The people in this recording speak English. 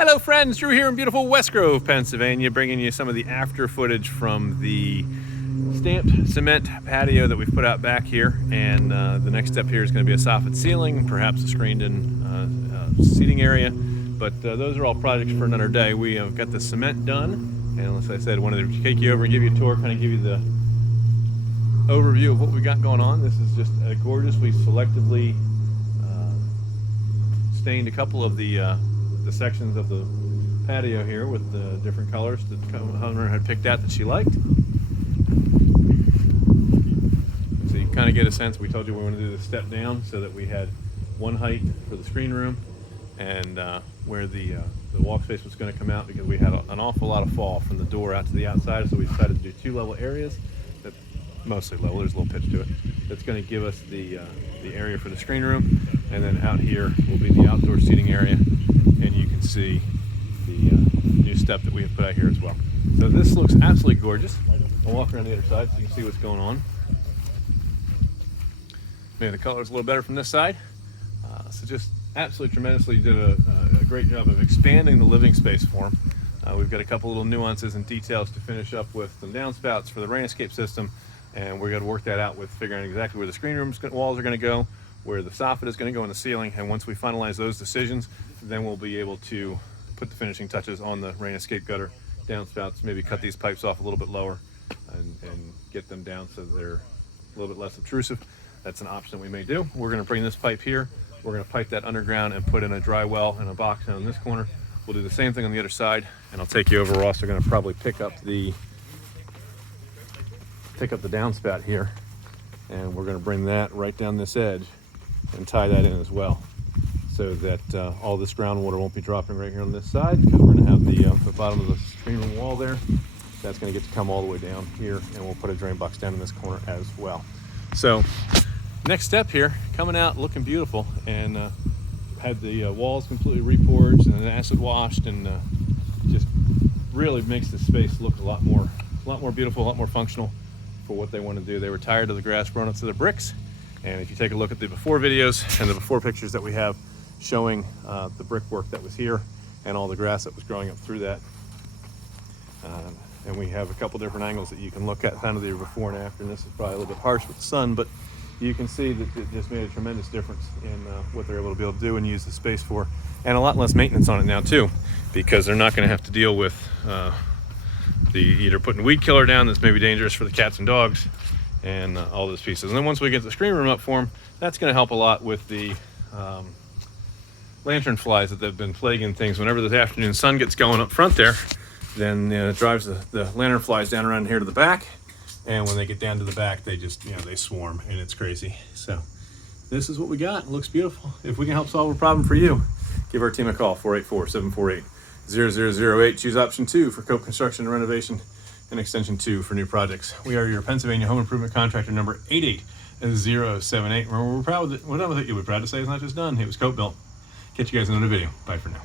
Hello friends, Drew here in beautiful West Grove, Pennsylvania, bringing you some of the after footage from the stamped cement patio that we've put out back here. And the next step here is going to be a soffit ceiling, perhaps a screened-in seating area. But those are all projects for another day. We have got the cement done, and as I said, wanted to take you over and give you a tour, kind of give you the overview of what we got going on. This is just gorgeous. We selectively stained a couple of the sections of the patio here with the different colors that the owner had picked out that she liked. So you kind of get a sense. We told you we want to do the step down so that we had one height for the screen room and where the walk space was going to come out, because we had an awful lot of fall from the door out to the outside. So we decided to do two level areas, that mostly level. There's a little pitch to it. That's going to give us the area for the screen room, and then out here will be the outdoor seating area. And you can see the new step that we have put out here as well. So this looks absolutely gorgeous. I'll walk around the other side so you can see what's going on. Maybe the color's a little better from this side. So just absolutely tremendously did a great job of expanding the living space for them. We've got a couple little nuances and details to finish up with some downspouts for the rain escape system, and we're going to work that out with figuring out exactly where the screen room walls are going to go, where the soffit is going to go in the ceiling, and once we finalize those decisions, then we'll be able to put the finishing touches on the rain escape gutter, downspouts, maybe cut these pipes off a little bit lower and get them down so they're a little bit less obtrusive. That's an option that we may do. We're going to bring this pipe here, we're going to pipe that underground and put in a dry well and a box down in this corner. We'll do the same thing on the other side, and I'll take you over. We're also going to probably pick up the downspout here, and we're going to bring that right down this edge and tie that in as well, so that all this groundwater won't be dropping right here on this side, because we're going to have the bottom of the screen room wall there. That's going to get to come all the way down here, and we'll put a drain box down in this corner as well. So next step here, coming out looking beautiful, and had the walls completely re-poured and acid washed, and just really makes the space look a lot more beautiful, a lot more functional for what they want to do. They were tired of the grass growing up to the bricks, and if you take a look at the before videos and the before pictures that we have showing the brickwork that was here and all the grass that was growing up through that, and we have a couple different angles that you can look at, kind of the before and after, and this is probably a little bit harsh with the sun, but you can see that it just made a tremendous difference in what they're able to do and use the space for, and a lot less maintenance on it now too, because they're not going to have to deal with either putting weed killer down that's maybe dangerous for the cats and dogs, and all those pieces. And then once we get the screen room up for them, that's going to help a lot with the lantern flies that they've been plaguing things. Whenever the afternoon sun gets going up front there, then it drives the lantern flies down around here to the back, and when they get down to the back, they just, they swarm, and it's crazy. So this is what we got. It looks beautiful. If we can help solve a problem for you, give our team a call, 484-748-0008. Choose option 2 for Cope Construction and Renovation, and extension 2 for new projects. We are your Pennsylvania home improvement contractor number 88078. We're proud with it. We're not with it. We're proud to say it's not just done. It was Cope built. Catch you guys in another video. Bye for now.